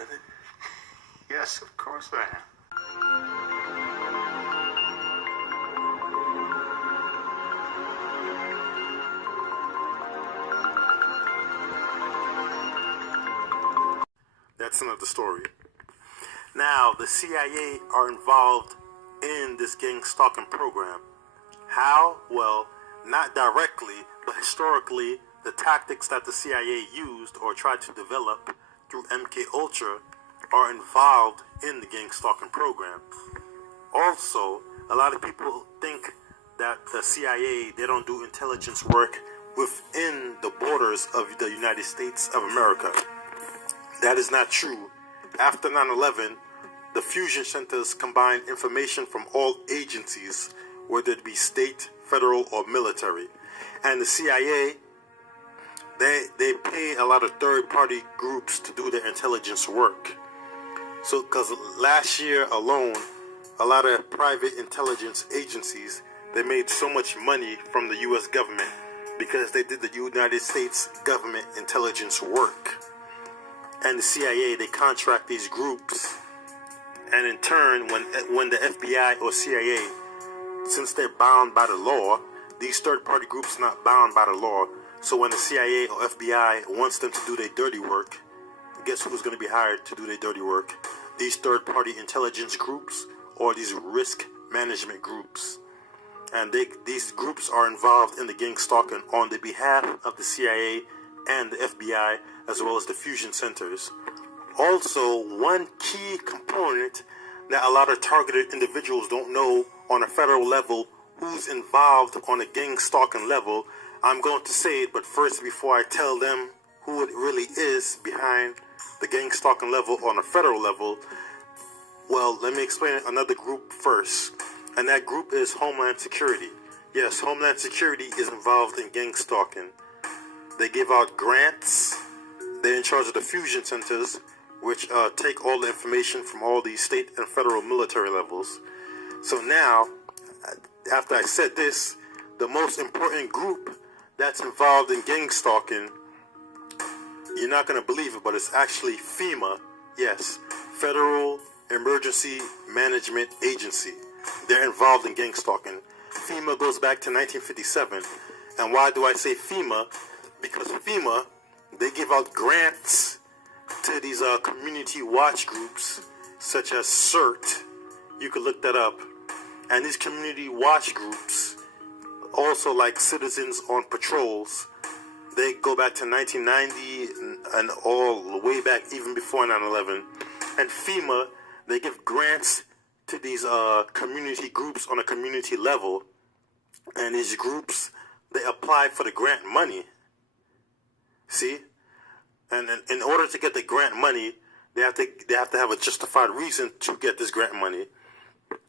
part of it? Yes, of course I am. That's another story. Now, the CIA are involved in this gang stalking program. How? Well, not directly, but historically, the tactics that the CIA used or tried to develop through MK Ultra are involved in the gang stalking program. Also, a lot of people think that the CIA, they don't do intelligence work within the borders of the United States of America. That is not true. After 9/11, the fusion centers combine information from all agencies, whether it be state, federal, or military. And the CIA, they pay a lot of third-party groups to do their intelligence work. So, because last year alone, a lot of private intelligence agencies, they made so much money from the U.S. government because they did the United States government intelligence work. And the CIA, they contract these groups, and in turn, when the FBI or CIA, since they're bound by the law, these third-party groups are not bound by the law. So when the CIA or FBI wants them to do their dirty work, guess who's going to be hired to do their dirty work? These third-party intelligence groups or these risk management groups. And these groups are involved in the gang stalking on the behalf of the CIA and the FBI, as well as the fusion centers. Also, one key component that a lot of targeted individuals don't know on a federal level who's involved on a gang stalking level. I'm going to say it, but first, before I tell them who it really is behind the gang stalking level on a federal level, well, let me explain another group first. And that group is Homeland Security. Yes, Homeland Security is involved in gang stalking. They give out grants. They're in charge of the fusion centers, which take all the information from all the state and federal military levels. So now, after I said this, the most important group that's involved in gang stalking, you're not going to believe it, but it's actually FEMA. Yes, Federal Emergency Management Agency. They're involved in gang stalking. FEMA goes back to 1957. And why do I say FEMA? Because FEMA, they give out grants to these community watch groups, such as CERT. You could look that up. And these community watch groups, also like Citizens on Patrols, they go back to 1990 and all the way back even before 9/11. And FEMA, they give grants to these community groups on a community level. And these groups, they apply for the grant money. See? And in order to get the grant money, they have to have a justified reason to get this grant money.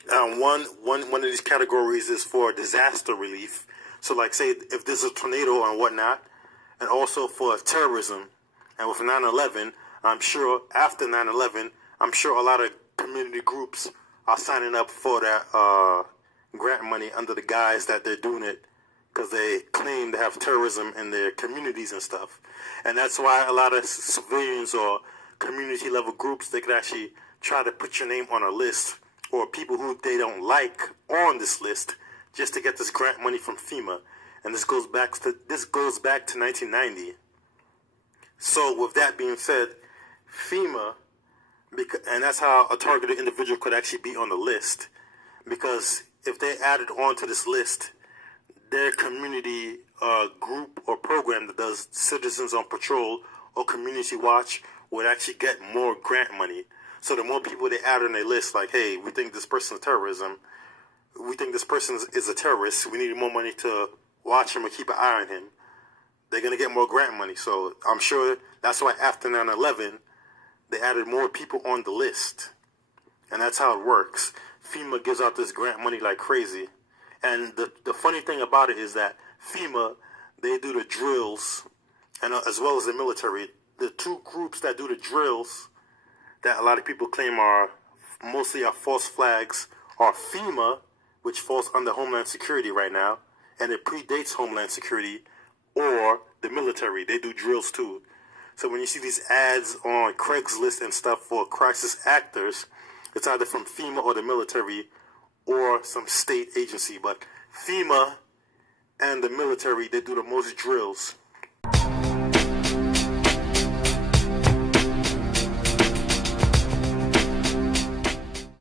One of these categories is for disaster relief. So like say if there's a tornado and whatnot, and also for terrorism. And with 9/11, I'm sure after 9/11, I'm sure a lot of community groups are signing up for that grant money under the guise that they're doing it because they claim to have terrorism in their communities and stuff. And that's why a lot of civilians or community level groups, they could actually try to put your name on a list or people who they don't like on this list just to get this grant money from FEMA. And this goes back to 1990. So with that being said, FEMA, and that's how a targeted individual could actually be on the list, because if they added on to this list their community group or program that does Citizens on Patrol or Community Watch would actually get more grant money. So the more people they add on their list, like, hey, we think this person's terrorism, we think this person is a terrorist, we need more money to watch him or keep an eye on him, they're going to get more grant money. So I'm sure that's why after 9/11, they added more people on the list. And that's how it works. FEMA gives out this grant money like crazy. And the funny thing about it is that FEMA, they do the drills, and as well as the military. The two groups that do the drills that a lot of people claim are mostly false flags are FEMA, which falls under Homeland Security right now, and it predates Homeland Security, or the military. They do drills too. So when you see these ads on Craigslist and stuff for crisis actors, it's either from FEMA or the military or some state agency. But FEMA and the military, they do the most drills.